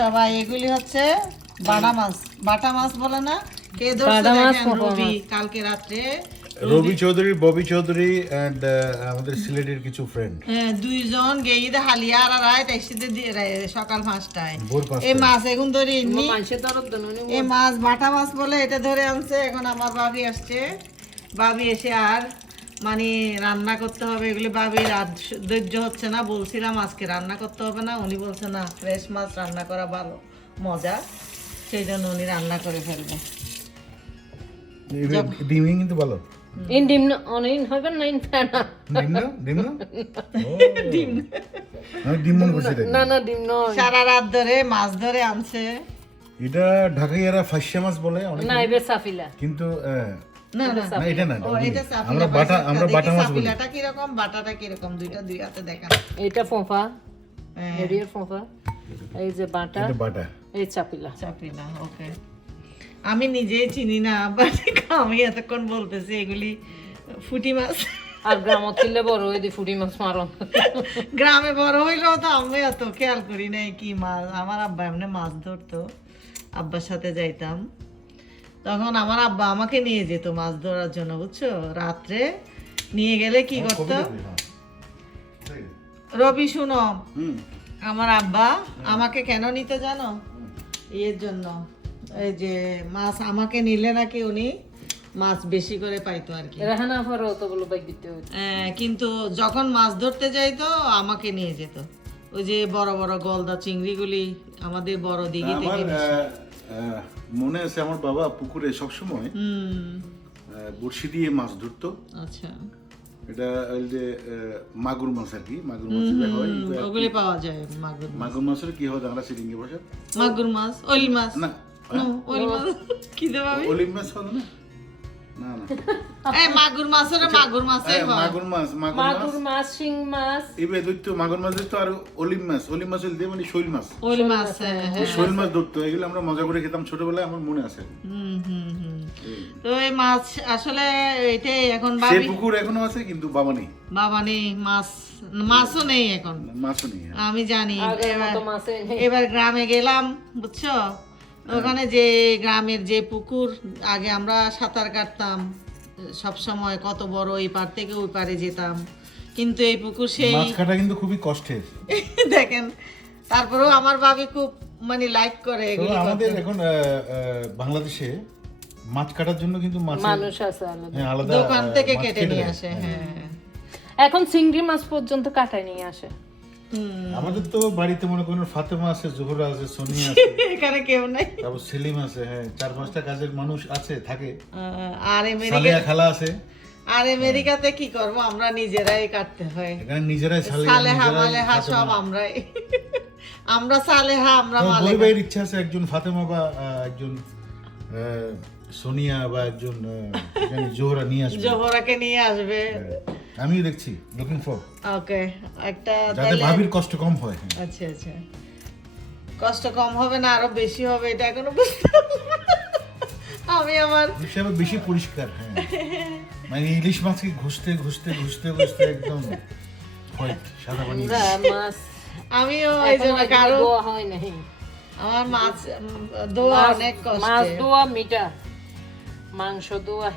সবাই এগুলি হচ্ছে বাটা মাছ বলে না কে ধরছে দেখেন রবি কালকে রাতে রবি চৌধুরী ববি চৌধুরী এন্ড আমাদের সিলেটের কিছু ফ্রেন্ড দুইজন গেইদে হালিয়া আর রাত এসে সকাল 5টায় এই মাছ এখন ধরে ইনি এই মাছ বাটা মাছ বলে এটা ধরে আনছে এখন আমার ভাবি আসছে ভাবি এসে আর মানে রান্না করতে হবে এগুলি ভাবির আর ধৈর্য হচ্ছে না বলছিলাম আজকে রান্না করতে হবে না উনি বলছে না ফ্রেশ মাছ রান্না করা ভালো মজা সেই জন্য উনি রান্না করে ফেলবে ডিম কিন্তু ভালো ইন ডিম অনইন হবে না ইন ফানা ডিম আমি ডিম মনে করছি না না ডিম নয় সারা রাত ধরে মাছ ধরে আনছে এটা ঢাকাইয়ারা ফাঁসিয়া মাছ বলে অনেক না এবে সাফিলা কিন্তু না না না এটা না ও এটা আমরা বাটা মাছ বলি সাপিলাটা কি রকম বাটাটা কি রকম দুইটা দুই হাতে দেখান এটা ফোফা এরিয়ার ফোফা এই যে বাটা এটা বাটা এই চাপিলা সাপিলা ওকে আমি নিজেই চিনি না বাট আমি এতক্ষণ বলতেছি এগুলি ফুটি মাছ আর গ্রামত ছিলে বড় ওই দি ফুটি মাছ মারন গ্রামে বড় হইলেও তো আমি এত খেয়াল করি নাই কি মাছ আমার আব্বা এমনি মাছ ধরতো আব্বার সাথে যাইতাম তখন আমার আব্বা আমাকে নিয়ে যেত মাছ ধরার জন্য বুঝছো রাত্রে নিয়ে গেলে কি করতো রবি শুনো আমার আব্বা আমাকে কেন নিতে জানো এর জন্য এই যে মাছ আমাকে নিলে নাকি উনি মাছ বেশি করে পাইতো আর কি রেহানা ফরো তো বলো বাইক দিতে হইতো কিন্তু যখন মাছ ধরতে যাইতো আমাকে নিয়ে যেত ওই যে বড় বড় গলদা চিংড়িগুলি আমাদের বড় দিঘি থেকে মনে আছে আমার বাবা পুকুরে সবসময় বড়শি দিয়ে মাছ ধরতো আচ্ছা এটা ওই যে মাগুর মাছ আর কি মাগুর মাছ দেখা হয় ওগুলি পাওয়া যায় মাগুর মাছের কি হয় জানা সিরিঙ্গে বসে মাগুর মাছ ওইল মাছ না ওইল মাছ কি দেব আমি ওলিম মাছ হয় না না না এই মাগুর মাছের মাগুর মাছই হয় মাগুর মাছ শিং মাছ এবে দৈত্য মাগুর মাছ ধরতো আর ওলিম মাছ হইলে মানে শৈল মাছ ওইল মাছ হ্যাঁ শৈল মাছ ধরতো এগুলো আমরা মজা করে খেতাম ছোটবেলায় আমার মনে আছে তো এই মাছ আসলে এটাই এখন সে ভাবি পুকুর এখনো আছে কিন্তু বাবা নেই বাবা নেই মাছও নেই এখন মাছও নেই আমি জানি আগের মতো মাছে নেই। এবার গ্রামে গেলাম বুঝছো ওখানে যে গ্রামের যে পুকুর আগে আমরা সাঁতার কাটতাম সব সময় কত বড় এই পার থেকে ওই পারে যেতাম কিন্তু এই পুকুর সেই মাছ কাটা কিন্তু খুবই কষ্টের দেখেন তারপরেও আমার ভাবি খুব মানে লাইক করে তো এগুলো আমাদের এখন বাংলাদেশে মাছ কাটার জন্য কিন্তু মানুষ আছে আলাদা আলাদা দোকান থেকে মাছ কেটে নিয়ে আসে হ্যাঁ এখন চিংড়ি মাছ পর্যন্ত কাটায় নিয়ে আসে আমাদের তো বাড়িতে মনে করেন ফাতেমা আছে জোহরা আছে সোনিয়া আছে এখানে কেউ নাই তারপর সেলিম আছে হ্যাঁ 4-5টা কাজের মানুষ আছে থাকে আর সালেয়া খালা আছে আমেরিকাতে কি করব আমরা নিজেরাই কাটতে হয় এখানে নিজেরাই সালেহা মালেহা সব আমরাই আমরা সালেহা আমরা দুই ভাইয়ের ইচ্ছা আছে একজন ফাতেমা বা একজন সোনিয়া বা একজন জোহরা নিয়ে আসবে জোহরাকে নিয়ে আসবে আমিও দেখছি লুকিং ফর ওকে একটা যাতে ভাবির কষ্ট কম হয় আচ্ছা আচ্ছা কষ্ট কম হবে না আরো বেশি হবে এটা এখনো বুঝতে পারলাম না। আমি আমার হিসাবে বেশি পরিষ্কার হ্যাঁ মানে ইলিশ মাছকে ঘষতে ঘষতে ঘষতে ঘষতে একদম হোয়াইট সাদা পানি মাছ আমিও এই জন্য কারো দোয়া হয় নাই আমার মাছ দোয়া অনেক কষ্ট মাছ দোয়া মিটা মাংস দোয়া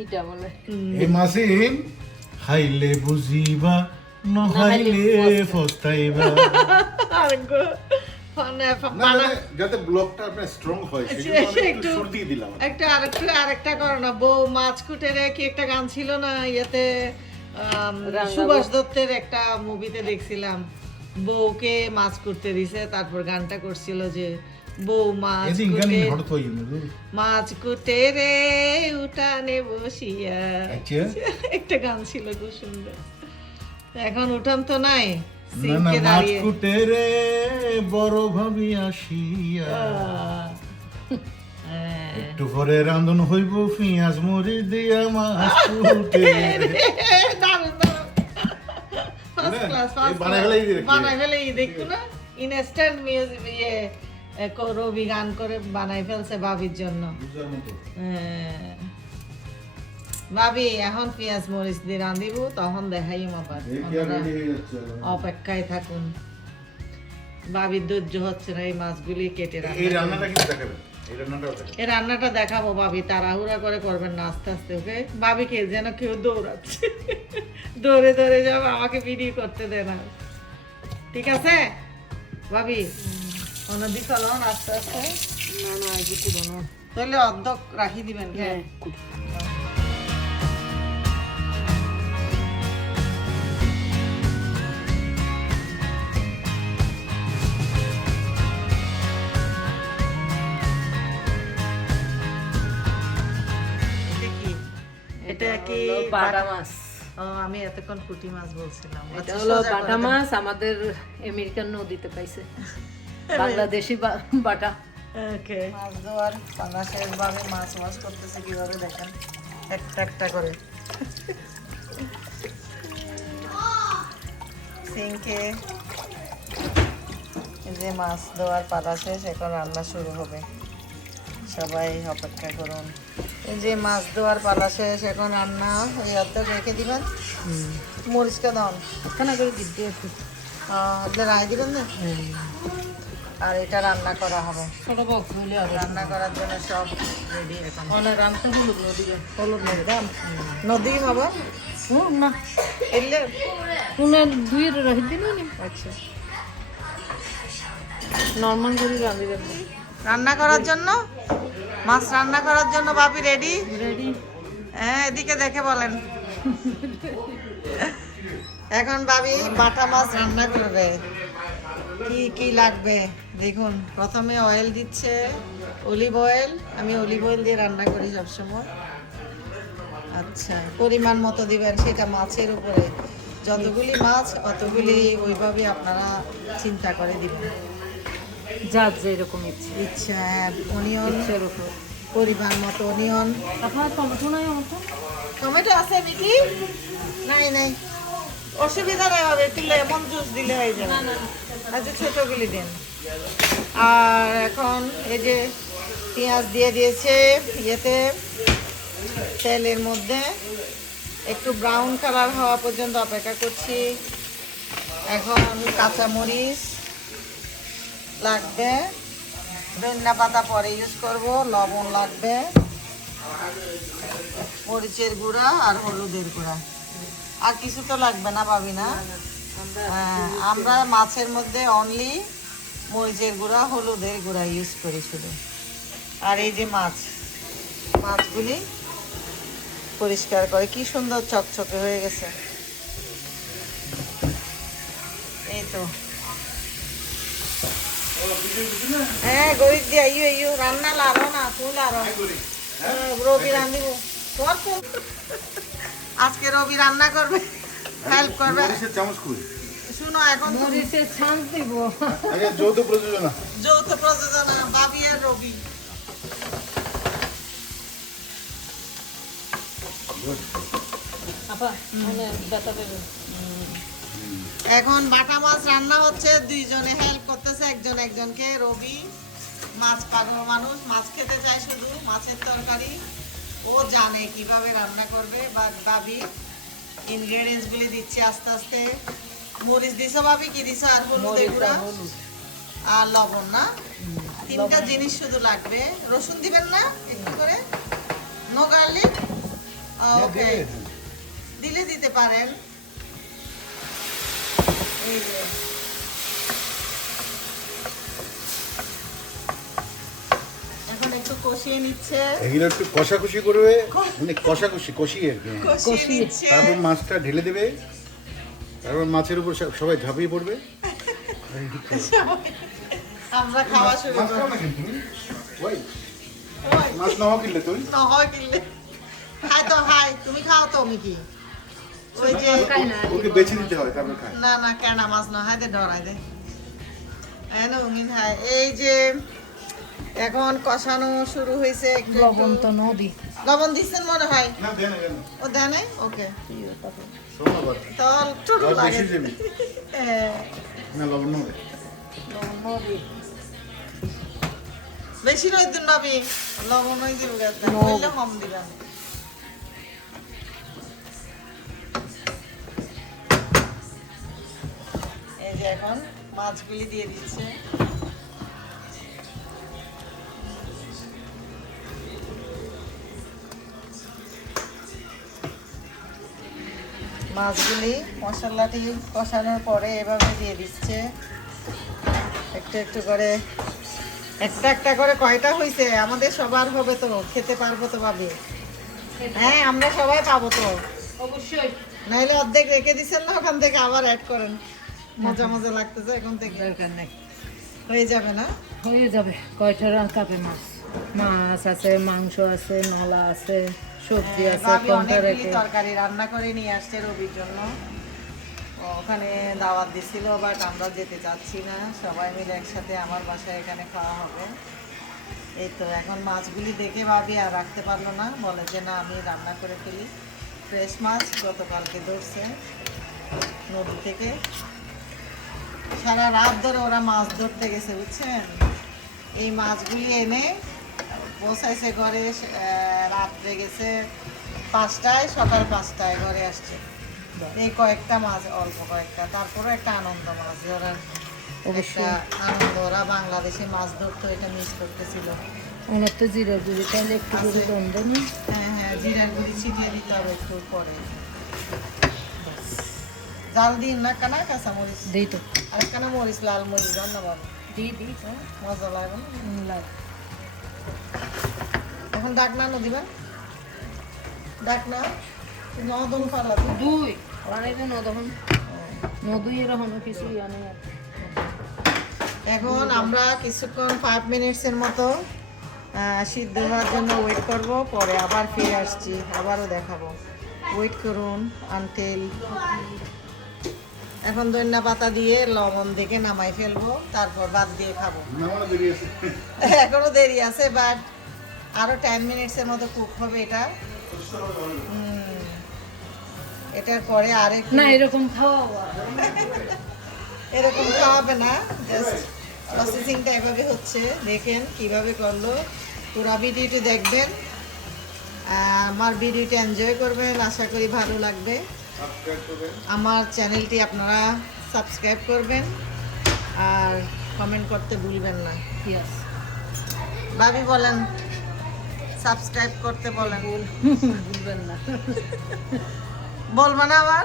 ইটা বলে এই মাছে হাইলে বুঝিবা নহাইলে ফস্তাইবা যাতে ব্লকটা আপনার স্ট্রং হয় সেজন্য একটু সুর দিয়ে দিলাম আরেকটা করো না বউ মাছ কুটে রে কি একটা গান ছিল না ইয়েতে সুভাষ দত্তের একটা মুভিতে দেখছিলাম বউকে মাছ কুটতে দিছে তারপর গানটা করছিল যে বউ মাছ কুটে রে উঠানে বসিয়া একটা গান ছিল খুব সুন্দর এখন উঠান তো নাই সিংকে দাঁড়িয়ে কুটে রে বড় ভাবি আসিয়া একটু পরে রান্ধন হইব পেঁয়াজ মরিচ দিয়া মাছ কুটে বানাই ফেলে দেখতো না ইনস্ট্যান্ট মিউজিক রবি গান করে বানাই ফেলছে ভাবির জন্য ভাবি এখন পেঁয়াজ মরিচ দিয়ে রাঁধিব তখন দেখাই আবার অপেক্ষায় থাকুন ভাবির ধৈর্য হচ্ছে না এই মাছগুলি কেটে এই রান্না রান্নাটা কিন্তু দেখাবেন, এই রান্নাটাও দেখাবেন। এই রান্নাটা দেখাবো ভাবি, তাড়াহুড়া করে করবেন না, আস্তে আস্তে, ওকে? ভাবিকে যেন কেউ দৌড়াচ্ছে, দৌড়ে দৌড়ে যাবে, আমাকে ভিডিও করতে দে না, ঠিক আছে ভাবি? অনদি চলন আস্তে আস্তে, না না আজ কুড়ো না তাহলে অর্ধেক রাখি দিবেন। হ্যাঁ কুড়ো এটা কি? এটা কি বাটা মাছ। ও, আমি এতক্ষণ পুঁটি মাছ বলছিলাম। এটা আচ্ছা, হলো সোজা করে বাটা দেন। মাছ, আমাদের আমেরিকান নদীতে পাইছে, বাংলাদেশি বাটা। ওকে, মাছ ধোয়ার পালা শেষ, ভাবে মাছ ওয়াশ করতেছে কিভাবে দেখেন, একটা একটা করে সিঙ্কে। এই যে মাছ ধোয়ার পালা শেষ, এখন রান্না শুরু হবে, সবাই অপেক্ষা করুন। এই যে মাছ ধোয়ার পালা শেষ, এখন রান্না এই অর্ধেক রেখে দিবেন। মরিচটা দাও খানা করে দিতে আছে। আপনি রায় দিবেন না, আর এটা রান্না করা হবে। ছোট বক্স হইলে হবে। রান্না করার জন্য সব রেডি এখন। অনেক রান্না হলুদ নদীতে। হলুদ নেই দাম নদী বাবা, না এলে পুনে দুই রাখি দিল নি। আচ্ছা, নর্মাল করে রাঁধি দেব। রান্না করার জন্য, মাছ রান্না করার জন্য ভাবি রেডি। রেডি। হ্যাঁ, এদিকে দেখে বলেন। এখন ভাবি বাটা মাছ রান্না করবে, কি কি লাগবে দেখুন। প্রথমে অয়েল দিচ্ছে, অলিভ অয়েল। আমি অলিভ অয়েল দিয়ে রান্না করি সবসময়। আচ্ছা, পরিমাণ মতো দিবেন, সেটা মাছের উপরে, যতগুলি মাছ অতগুলি ওইভাবে আপনারা চিন্তা করে দিবেন, যার যেরকম ইচ্ছে। ইচ্ছা। অনিয়ন ইচ্ছের উপর। পরিমাণ মতো অনিয়ন। আপনার টমেটো নাই আমার তো? টমেটো আছে মিকি? নাই নাই, অসুবিধা নাই, হবে একটু লেমন জুস দিলে হয়ে যাবে। আচ্ছা, ছোটগুলি দিন। আর এখন এই যে পেঁয়াজ দিয়ে দিয়েছে ইয়েতে, তেলের মধ্যে একটু ব্রাউন কালার হওয়া পর্যন্ত অপেক্ষা করছি। এখন কাঁচামরিচ লাগবে, ধনিয়া পাতা পরে ইউজ করব, লবণ লাগবে, মরিচের গুঁড়া আর হলুদের গুঁড়া। আর কিছু তো লাগবে না ভাবি না? হ্যাঁ, আমরা মাছের মধ্যে অনলি মরিচের গুঁড়া, হলুদের গুঁড়া ইউজ করি শুধু। আর এই যে মাছগুলি পরিষ্কার করে কি সুন্দর চকচকে হয়ে গেছে, এই তো। হ্যাঁ, গরিব দিয়া ইউ রান্না লারো না, তুই লারো। রবি রান্ধিব, তোর কোন আজকে রবি রান্না করবে, হেল্প করবে। মরিচের চামচ কই? শুনো, এখন তো মরিচের ছাঁচ দিব। আগে যৌথ প্রযোজনা। যৌথ প্রযোজনা, বাবি আর রবি। আপা মানে ব্যথা দেবে। এখন বাটা মাছ রান্না হচ্ছে, দুইজনে হেল্প করতেছে একজন একজনকে। রবি মাছ পাগল মানুষ, মাছ খেতে চায় শুধু, মাছের তরকারি ও জানে কিভাবে রান্না করবে। ভাবি ইনগ্রেডিয়েন্টস গুলি দিচ্ছে আস্তে আস্তে। মরিচ দিছো ভাবি, কি দিছো? আর হলুদের গুঁড়া আর লবণ, না? তিনটা জিনিস শুধু লাগবে। রসুন দিবেন না একটু করে? No garlic? ওকে, দিলে দিতে পারেন। এই যে এখন একটু কষিয়ে নিচ্ছে, এগুলো একটু কষাকষি করবে, মানে কষিয়ে আর কি। কষিয়ে নিচ্ছে। তারপর মাছটা ঢেলে দেবে, তারপর মাছের উপর সবাই ঝাঁপিয়ে পড়বে। আমরা খাওয়া শুরু মাছ খাও করব। না কিন্তু তুমি? ওই, মাছ না হোক কিনলে তুই? নহয় কিনলে খাই তো, হাই তুমি খাও তো মিকি? ওই যে ওকে বেছে দিতে হয় তারপর খায়। না না, কেনা মাছ না, হাই দে ডরাই দে। এই যে এখন কষানো শুরু হয়েছে, একটু লবণ একটু তো নদী। লবণ দিচ্ছেন মনে হয়। না দেন না, দেন না। ও দেয় নাই? ওকে, শোনো আবার, তো ছোট জল লাগে। বেশি দেবে। হ্যাঁ, না লবণ নেবে। নদী। বেশি রই দিন নবী, লবণ হয়ে দিব গাছ, বললে কম দিলাম। এই যে এখন মাছগুলি দিয়ে দিচ্ছে। মাছগুলি মশলাটি কষানোর পরে এভাবে দিয়ে দিচ্ছে একটু একটু করে। একটা একটা করে কয়টা হয়েছে? আমাদের সবার হবে তো, খেতে পারবো তো ভাবি? হ্যাঁ, আমরা সবাই পাবো তো অবশ্যই। নাইলে অর্ধেক রেখে দিচ্ছেন না, ওখান থেকে আবার অ্যাড করেন। মজা মজা লাগতেছে এখন থেকে। দরকার নেই, হয়ে যাবে না? হয়ে যাবে। কয়টা কাপে মাছ? মাছ আছে, মাংস আছে, নলা আছে, সবজি আছে, ভাবি কোনটা অনেকগুলি রেখে তরকারি রান্না করে নিয়ে আসছে রবির জন্য। ওখানে দাওয়াত দিছিল, বাট আমরা যেতে চাচ্ছি না। সবাই মিলে একসাথে আমার বাসায় এখানে খাওয়া হবে। এই তো এখন মাছগুলি দেখে ভাবি আর রাখতে পারলো না, বলে যে না আমি রান্না করে ফেলি। ফ্রেশ মাছ গতকালকে ধরছে নদী থেকে। সারা রাত ধরে ওরা মাছ ধরতে গেছে, বুঝছেন? এই মাছগুলি এনে পৌঁছাইছে ঘরে রাত্রে গেছে 5টায়, সকাল 5টায় ঘরে আসছে। এই কয়েকটা মাছ, অল্প কয়েকটা, তারপরে একটা আনন্দ মাছ ধরার একটা আনন্দ। ওরা বাংলাদেশে মাছ ধরতো, এটা মিস করতেছিল। ওনার তো জিরা গুঁড়ি তাহলে একটু করে গন্ধ নেই। হ্যাঁ হ্যাঁ, জিরার গুঁড়ি ছিটিয়ে দিতে হবে একটু পরে। জাল দিন না কানা, কাঁচা মরিচ দিই তো, আর কানা মরিচ, লাল মরিচ দাও না বাবা, দিই দিই তো। মজা লাগবে না? লাগে। এখন ডাক না দিবেন, ডাক না নদন ফালা দুই বানাইবে না তখন নদুই এরকম কিছু জানি না। এখন আমরা কিছুক্ষণ 5 মিনিটসের মতো সিদ্ধ হওয়ার জন্য ওয়েট করব, পরে আবার ফিরে আসছি, আবারও দেখাবো। ওয়েট করুন আনটিল। এখন ধনিয়া পাতা দিয়ে লবণ দেখে নামাই ফেলবো, তারপর ভাত দিয়ে খাবো। এখনো দেরি আছে, বাট আরো 10 মিনিটসের মতো কুক হবে এটা। এটার পরে আরেক না এরকম খাওয়া এরকম খাওয়াবে না, জাস্ট প্রসেসিংটা এভাবে হচ্ছে। দেখেন কিভাবে করলো, পুরো ভিডিওটি দেখবেন। আমার ভিডিওটি এনজয় করবেন, আশা করি ভালো লাগবে। আমার চ্যানেলটি আপনারা সাবস্ক্রাইব করবেন আর কমেন্ট করতে ভুলবেন না। ইয়েস ভাবি বলেন, সাবস্ক্রাইব করতে বলেন। ভুলবেন না। বলবো না আবার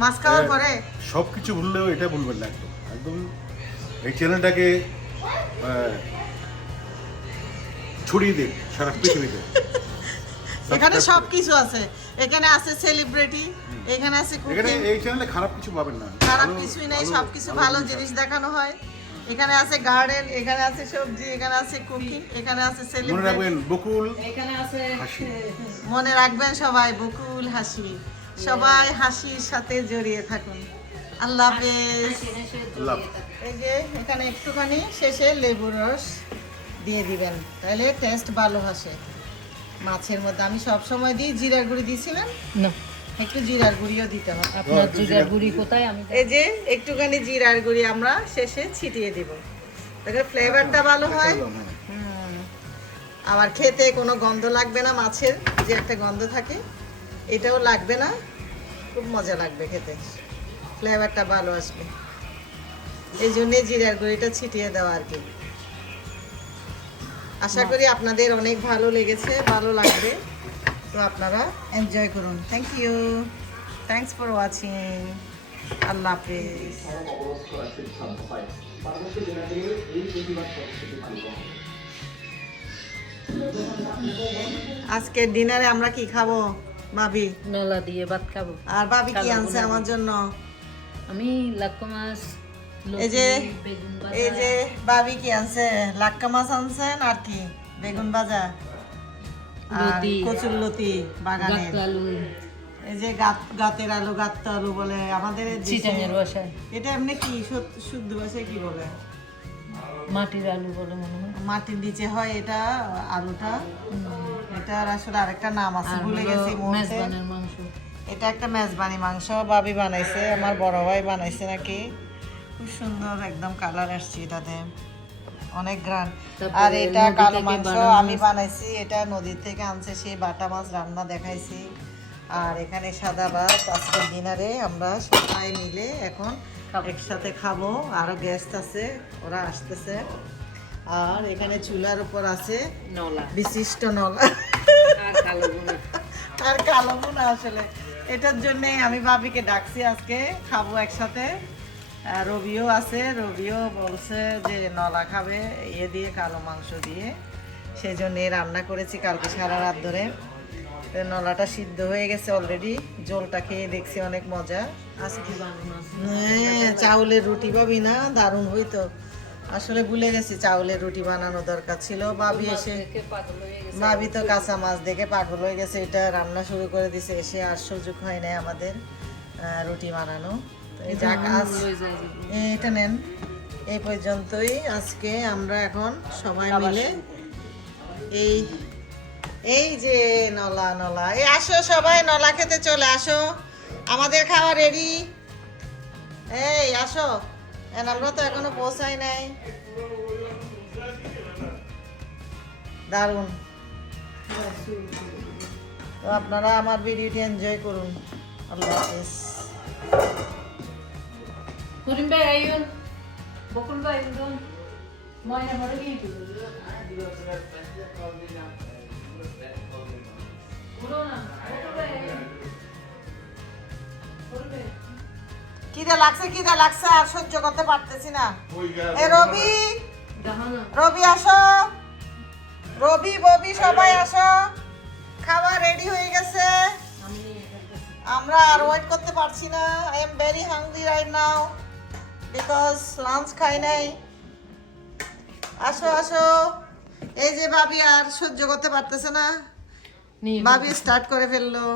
মাছ খাওয়ার পরে? সব কিছু ভুললেও এটা ভুলবেন না, একদম একদম এই চ্যানেলটাকে ছড়িয়ে দিন সারা পৃথিবীতে। এখানে সব কিছু আছে, এখানে আছে সেলিব্রিটি, এখানে আছে এখানে কুকিং। এই চ্যানেলে খারাপ কিছু পাবেন না, খারাপ কিছুই নাই, সব কিছু ভালো জিনিস দেখানো হয়। এখানে আছে গার্ডেন, এখানে আছে সবজি, এখানে আছে কুকিং, এখানে আছে মনে সেলিব্রিটি। রাখবেন বকুল এখানে আছে হাসি। মনে রাখবেন সবাই, বকুল হাসি। সবাই হাসির সাথে জড়িয়ে থাকুন। আল্লাহ হাফেজ। লাভ। এই যে এখানে একটুখানি শেষে লেবুর রস দিয়ে দিবেন, তাহলে টেস্ট ভালো আসে মাছের মধ্যে। আমি সব সময় দিই, জিরার গুঁড়ি দিয়েছিলেন, না একটু জিরার গুঁড়িও দিতে হবে। আপনার জিরার গুঁড়ি কোথায়? আমি এই যে একটুখানি জিরার গুঁড়ি আমরা শেষে ছিটিয়ে দিব, তাহলে ফ্লেভারটা ভালো হয়। আবার খেতে কোনো গন্ধ লাগবে না, মাছের যে একটা গন্ধ থাকে এটাও লাগবে না, খুব মজা লাগবে খেতে, ফ্লেভারটা ভালো আসবে। এই জন্যে জিরার গুঁড়িটা ছিটিয়ে দেওয়া আর কি। আশা করি আপনাদের অনেক ভালো লেগেছে, ভালো লাগবে, তো আপনারা এনজয় করুন। Thank you, thanks for watching. আল্লাহ হাফেজ। আজকে ডিনারে আমরা কি খাবো ভাবি? নলা দিয়ে ভাত খাবো। আর ভাবি কি আনছে আমার জন্য? আমি লাক্কা মাছ, এই যে বেগুন এই যে ভাবি কি আনছে, লাক্কা মাছ আনছেন আর কি বেগুন ভাজা আর লতি, কচুরলতি বাগানের। গাতলালু, এই যে গাতের আলু, গাত্ত আলু বলে আমাদের দেশে। চিটাঙের বাসায় এটা এমনি কি শুদ্ধ ভাষায় কি বলে? মাটির আলু বলে মনে হয়। মাটির নিচে হয় এটা আলুটা। এটার আসলে আরেকটা নাম আছে, আর ভুলে হলো গেছি মুহূর্তে। মেজবানের মাংস। এটা একটা মেজবানি মাংস ভাবি বানাইছে, আমার বড় ভাই বানাইছে নাকি। খুব সুন্দর একদম কালার আসছে এটাতে, অনেক গ্রান। তারপরে আর এটা নদী কালো থেকে মাংস বাটা আমি মাছ। বানাইছি, এটা নদীর থেকে আনছে, সেই বাটা মাছ রান্না দেখাইছি। আর এখানে সাদা ভাত। আজকের ডিনারে আমরা সবাই মিলে এখন খাবো। একসাথে খাবো। আরো গেস্ট আছে, ওরা আসতেছে। আর এখানে চুলার উপর আছে নলা বিশিষ্ট নলা আর কালো বোনা। আর কালো বোনা। আসলে এটার জন্য আমি ভাবিকে ডাকছি, আজকে খাবো একসাথে। রবিও আছে, রবিও বলছে যে নলা খাবে ইয়ে দিয়ে, কালো মাংস দিয়ে। সেই জন্য রান্না করেছি কালকে সারা রাত ধরে। তো নলাটা সিদ্ধ হয়ে গেছে অলরেডি, জলটা খেয়ে দেখছি অনেক মজা। আজকে হ্যাঁ, চাউলের রুটি পাবি না, দারুণ হইতো। আসলে ভুলে গেছি চাউলের রুটি বানানো দরকার ছিল। ভাবি এসে, ভাবি তো কাঁচা মাছ দেখে পাগল হয়ে গেছে, এটা রান্না শুরু করে দিছে। এসে আর সুযোগ হয় নাই আমাদের রুটি বানানো। তো এই যাক, আজ এটা নেন। এই পর্যন্তই আজকে। আমরা এখন সবাই মিলে এই যে নলা নলা, এই আসো সবাই নলা খেতে চলে আসো, আমাদের খাওয়া রেডি। এই আসো, আমরা তো এখনো পৌঁছাই নাই। দারুণ। তো আপনারা আমার ভিডিওটি এনজয় করুন। আল্লাহ হাফেজ। করিম ভাই আইন, বকুল ভাই আইন, ময়না ভরে কি খিদে লাগছে আর সহ্য করতে পারতেছি না। এ রবি, রবি আসো, রবি ববি সবাই আসো, খাবার রেডি হয়ে গেছে। আমরা আর ওয়েট করতে পারছি না। I am very hungry right now because lunch খাই নাই। আসো আসো। এই যে ভাবি আর সহ্য করতে পারতেছে না, ভাবি স্টার্ট করে ফেললো।